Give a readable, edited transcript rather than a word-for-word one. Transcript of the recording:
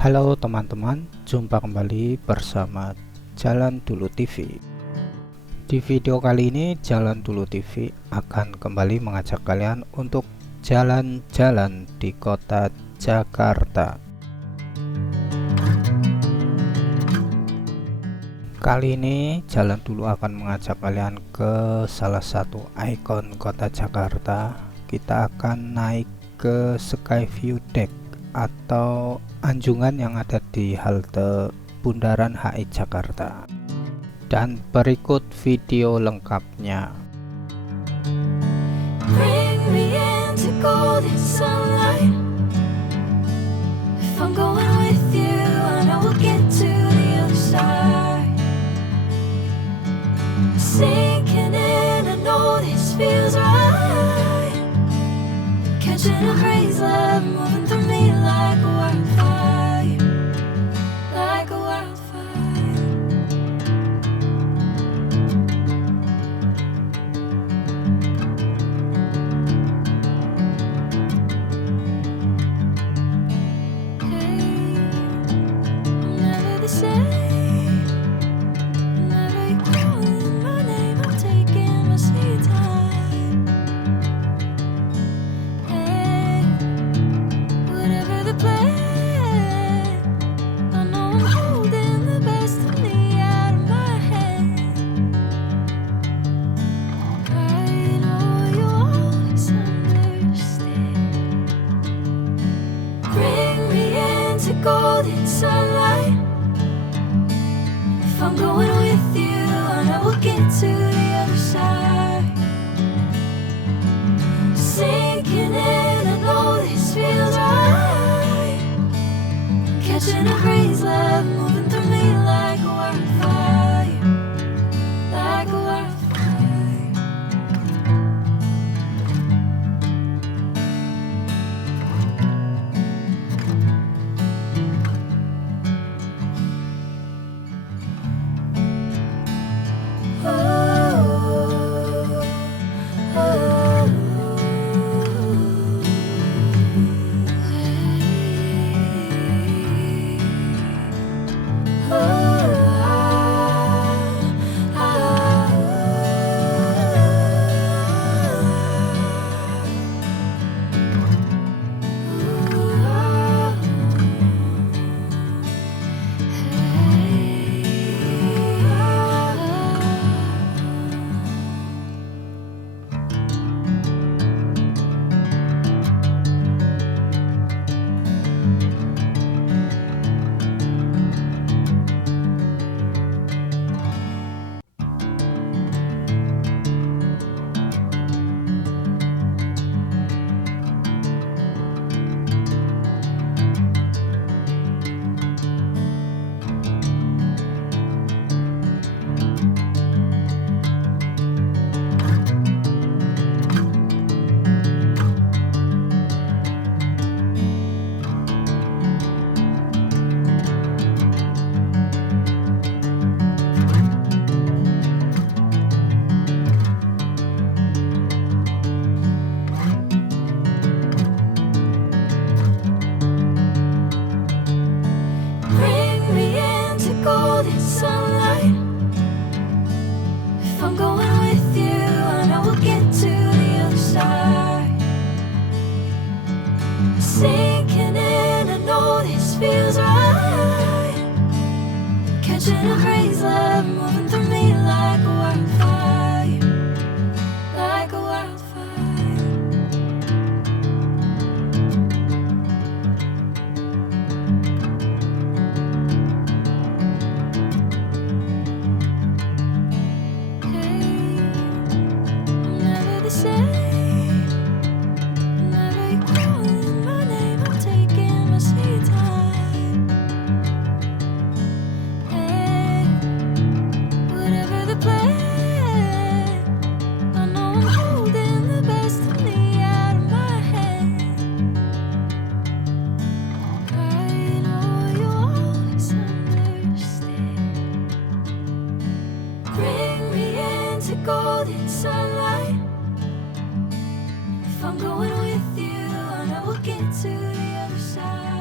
Halo teman-teman, jumpa kembali bersama Jalan Dulu TV. Di video kali ini, Jalan Dulu TV akan kembali mengajak kalian untuk jalan-jalan di kota Jakarta. Kali ini, Jalan Dulu akan mengajak kalian ke salah satu ikon kota Jakarta. Kita akan naik ke Skyview Deck atau anjungan yang ada di halte Bundaran HI Jakarta. Dan berikut video lengkapnya. Bring me into golden sunlight. If I'm going with you, I know we'll get to the other side. Sinking in, I know this feels right. Catching a crazy love moving through me like a wildfire, like a wildfire. Hey, I'm never the same. Whenever you're calling my name, I'm taking my sweet time. Hey, whatever the plan, I know I'm holding the best of me out of my hand. I know you'll always understand. Bring me into golden sunlight. If I'm going with you, I know we'll get to the other side. Sinking in, I know this feels right. Catching a crazy love moving through me like a wildfire, like a wildfire. Bring me into golden sunlight. If I'm going with you, I know we'll get to the other side. Sinking in, I know this feels right. Catching a crazy love moving through me like a wildfire, like a wildfire. Hey, I'm never the same. Whenever you're calling my name, I'm taking my sweet time. Hey, whatever the plan, I know I'm holding the best of me out of my hand. I know you'll always understand. Bring me into golden sunlight. If I'm going with you, I know we'll get to the other side.